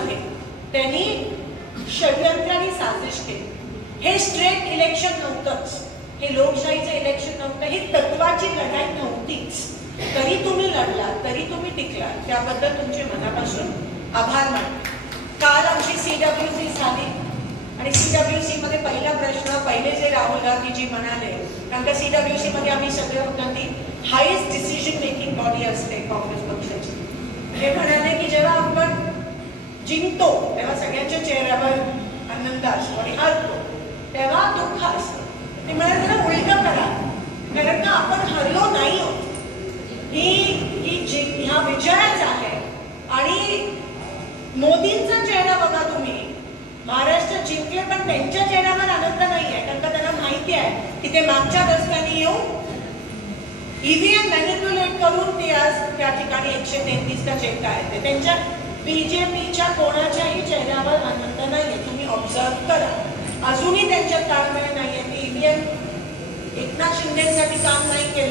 मध्ये त्यांनी षडयंत्र साजिश केली. हे स्ट्रेट इलेक्शन नव्हतंच. हे लोकशाहीचं इलेक्शन नव्हतं. ही तत्वाची लढाई नव्हतीच. तरी तुम्ही लढला तरी तुम्ही टिकला. त्याबद्दल तुमचे मनापासून आभार मानले काल आमची सी डब्ल्यूसी झाली. आणि सी डब्ल्यूसी मध्ये पहिला प्रश्न पहिले जे राहुल गांधीजी म्हणाले कारण का सीडब्ल्यू मध्ये आम्ही सगळे होतो ती हायेस्ट डिसिजन मेकिंग बॉडी असते काँग्रेस पक्षाची. हे म्हणाले जिंकतो तेव्हा सगळ्यांच्या चेहऱ्यावर आनंद असतो आणि हरतो. तेव्हा दुःख असतं. ते म्हणाले त्याला उलट करा. कारण का आपण हरलो नाही आहोत. ही ही जिंक ह्या विजयाच आहे. आणि मोदींचा चेहरा बघा तुम्ही. महाराष्ट्र जिंकले पण त्यांच्या चेहऱ्यावर आनंद नाही आहे कारण का त्यांना माहिती आहे की ते मागच्या रस्त्याने येऊन ईव्हीएम मॅनिप्युलेट करून ते आज त्या ठिकाणी एकशे तेहतीसचा चेक आहे. ते त्यांच्या बीजेपीच्या कोणाच्याही चेहऱ्यावर आनंद नाहीये. तुम्ही ऑब्झर्व करा. अजूनही त्यांच्यात ताळमेळ नाहीये. की ईव्हीएम एकनाथ शिंदेसाठी काम नाही केलं.